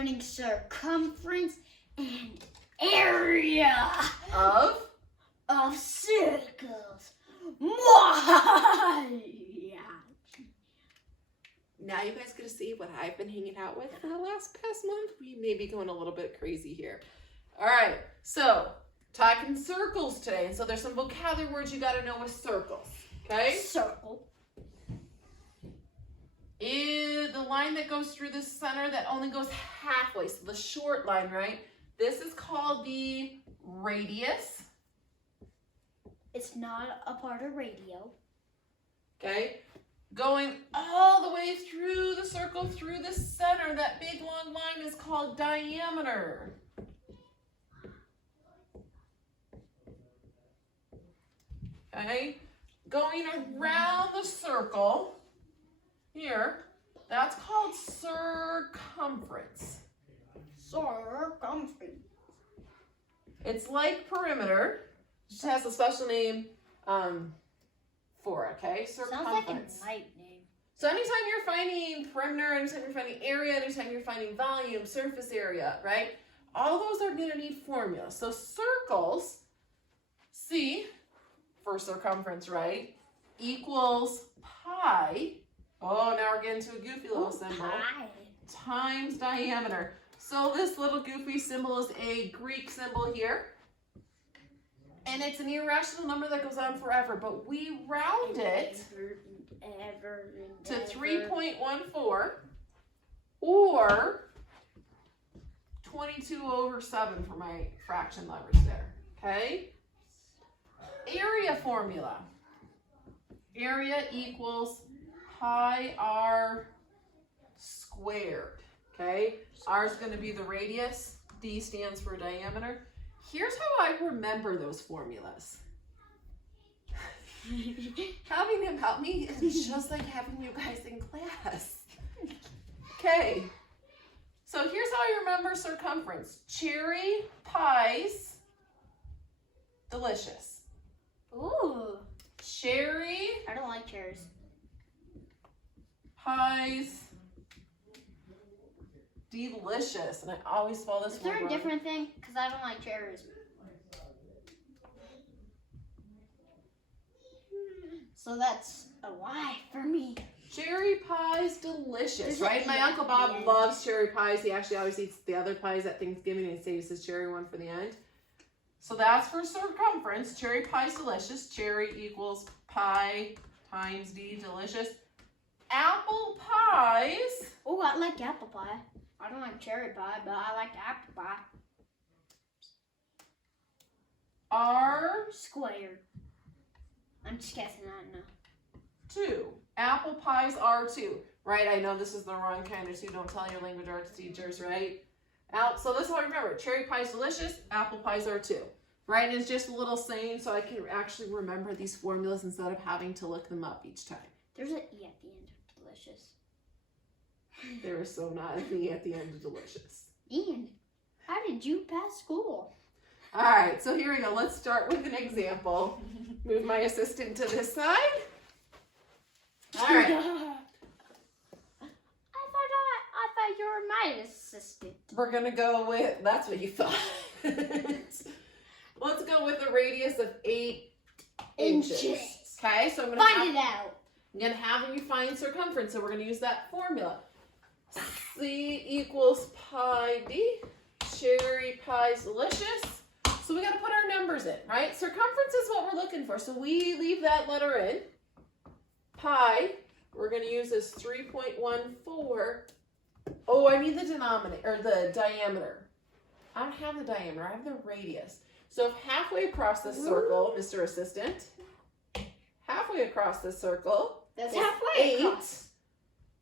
learning circumference and area of circles. Now you guys get to see what I've been hanging out with for the past month. We may be going a little bit crazy here. All right, so talking circles today. And so there's some vocabulary words you got to know with circles, okay? Circle. The line that goes through the center that only goes halfway, so the short line, right? This is called the radius. It's not a part of radio. Okay? Going all the way through the circle, through the center, that big long line is called diameter. Okay? Going around the circle, here, that's called circumference. Circumference. It's like perimeter, just has a special name for it, okay? Circumference. Sounds like a light name. So anytime you're finding perimeter, anytime you're finding area, anytime you're finding volume, surface area, right? All those are going to need formulas. So circles, C for circumference, right, equals pi. Oh, now we're getting to a goofy little symbol. Pi. Times diameter. So this little goofy symbol is a Greek symbol here. And it's an irrational number that goes on forever, but we round it to 3.14 or 22/7 for my fraction leverage there, okay? Area formula. Area equals pi r squared, okay? R is going to be the radius. D stands for diameter. Here's how I remember those formulas. Having him help me is just like having you guys in class. Okay. So here's how I remember circumference. Cherry pies, delicious. Ooh. Cherry I don't like cherries. pies, delicious. And I always spell this Is there word a wrong. different thing? Because I don't like cherries. So that's a lie for me. Cherry pies, delicious, There's right? an My E Uncle at the Bob end. loves cherry pies. He actually always eats the other pies at Thanksgiving and saves his cherry one for the end. So that's for circumference. Cherry pie's delicious. Cherry equals pi times D, delicious. Apple pies. Oh, I like apple pie. I don't like cherry pie, but I like apple pie. Are Squared. I'm just guessing that now. 2. Apple pies are 2. Right? I know this is the wrong kind of 2. Don't tell your language arts teachers, right? So this is how I remember. Cherry pie's delicious. Apple pies are 2. Right? And it's just a little saying so I can actually remember these formulas instead of having to look them up each time. There's an E at the end of delicious. There is so not an E at the end of delicious. Ian, how did you pass school? All right, so here we go. Let's start with an example. Move my assistant to this side. All right. I thought you were my assistant. We're going to go with, that's what you thought. Let's go with a radius of 8 inches. Okay, so I'm going Find it out. I'm having you find circumference, so we're going to use that formula. C equals pi d. Cherry pie's delicious. So we got to put our numbers in, right? Circumference is what we're looking for, so we leave that letter in. Pi, we're going to use as 3.14. Oh, I need the denominator, or the diameter. I don't have the diameter, I have the radius. So if halfway across the circle, Mr. Assistant, halfway across the circle, That's is halfway 8. across.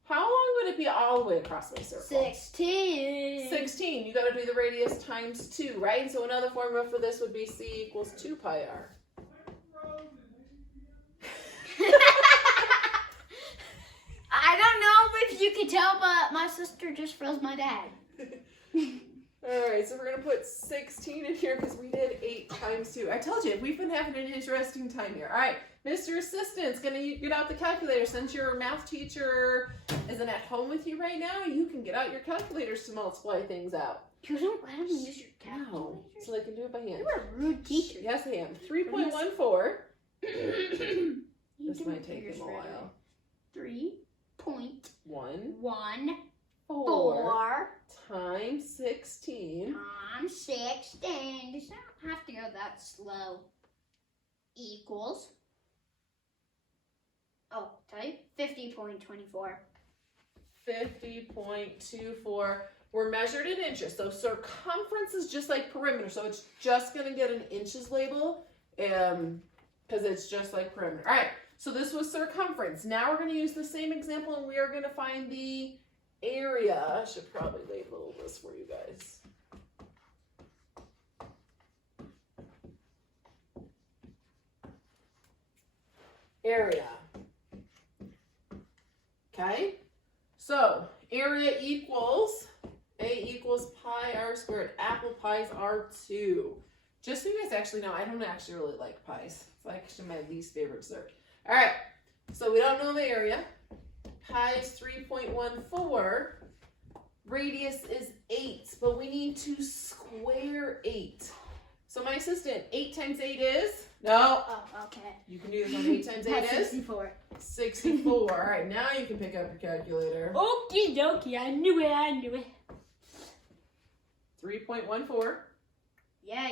How long would it be all the way across my circle? 16. 16. You got to do the radius times 2, right? And so another formula for this would be C equals 2 pi r. I don't know if you can tell, but my sister just froze my dad. All right, so we're going to put 16 in here because we did 8 times 2. I told you, we've been having an interesting time here. All right, Mr. Assistant's going to get out the calculator. Since your math teacher isn't at home with you right now, you can get out your calculators to multiply things out. You don't let them use your calculator. No, so they can do it by hand. You're a rude teacher. Yes, I am. 3.14. This You might do take figures them a right while. 3.14 times 16 times 16. Does not have to go that slow. Equals. Oh, type 50.24. 50.24. We're measured in inches. So circumference is just like perimeter. So it's just going to get an inches label because it's just like perimeter. All right. So this was circumference. Now we're going to use the same example and we are going to find the area. I should probably label this for you guys. Area. Okay. So area equals A equals pi r squared. Apple pies are 2. Just so you guys actually know, I don't actually really like pies. It's actually my least favorite dessert. All right, so we don't know the area. Pi is 3.14. Radius is 8, but we need to square 8. So my assistant, 8 times 8 is? No. Oh, okay. You can do this on 8 times 8 That's is? 64. 64. All right, now you can pick up your calculator. Okie dokie, I knew it. 3.14. Yeah.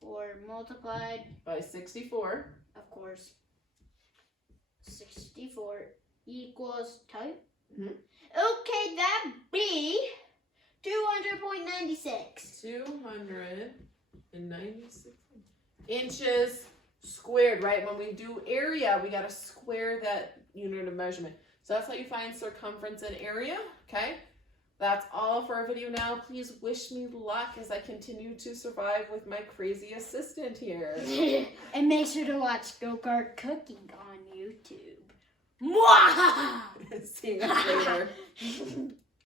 4 multiplied, By 64. of course. 64 equals type. Mhm. Okay, that'd be 200.96. 296 inches squared, right? When we do area, we got to square that unit of measurement. So that's how you find circumference and area, okay? That's all for our video now. Please wish me luck as I continue to survive with my crazy assistant here. And make sure to watch Go-Kart Cooking on YouTube. Mwah! See you guys later.